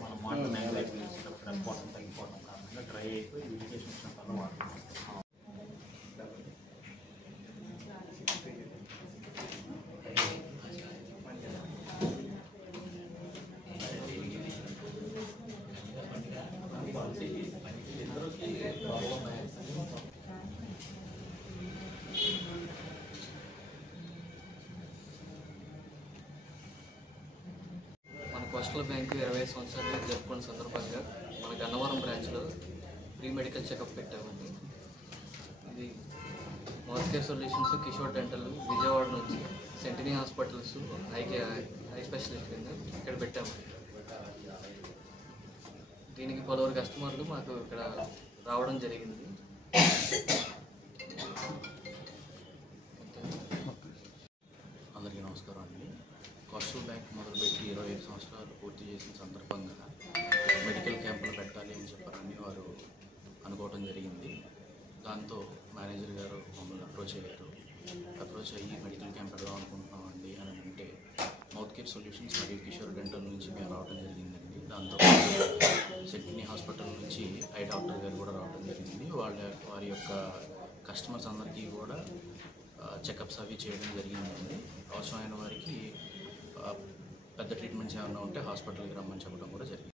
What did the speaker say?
మనం water Magnite రెపోర్ట్ తగ్గిపోవడం కారణంగా డ్రై అయిపోయి ఇరిగేషన్ వల్ల వాటర్ కోస్టల్ బ్యాంక్ 20 సంవత్సరాలు జరుపుకున్న సందర్భంగా మన గన్నవరం బ్రాంచ్లో ఫ్రీ మెడికల్ చెకప్ పెట్టామండి. ఇది mouth care solutions, Kishore dental Vijayawada నుంచి సెంటినీ హాస్పిటల్స్ హై స్పెషలిస్ట్ కింద ఇక్కడ పెట్టాము. దీనికి పలువురు కస్టమర్లు మాకు ఇక్కడ రావడం జరిగింది. అందరికీ నమస్కారం అండి. కోస్టల్ బ్యాంక్ మొదలుపెట్టి 25 సంవత్సరాలు పూర్తి చేసిన సందర్భంగా మెడికల్ క్యాంపులు పెట్టాలి అని చెప్పారని వారు అనుకోవడం జరిగింది. దాంతో మేనేజర్ గారు మమ్మల్ని అప్రోచ్ అయ్యి మెడికల్ క్యాంప్ పెడదాం అనుకుంటున్నామండి అని అంటే మౌత్ కేర్ సొల్యూషన్స్ మరియు కిషోర్ డెంటల్ నుంచి మేము రావడం జరిగిందండి. దాంతో సెంటినీ హాస్పిటల్ నుంచి ఐ డాక్టర్ గారు కూడా రావడం జరిగింది. వారి యొక్క కస్టమర్స్ అందరికీ కూడా చెకప్స్ అవి చేయడం జరిగిందండి. అవసరమైన వారికి పెద్ద ట్రీట్మెంట్స్ ఏమైనా ఉంటే హాస్పిటల్కి రమ్మని చెప్పడం కూడా జరిగింది.